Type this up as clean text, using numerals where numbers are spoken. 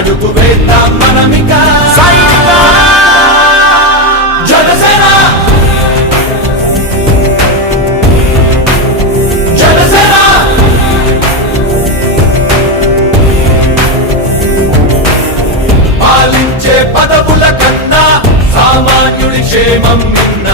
అడుగు వేద్దాం మనమిక జనసేన జనసేన పాలించే పదవుల కన్నా సామాన్యుడి క్షేమం నిన్న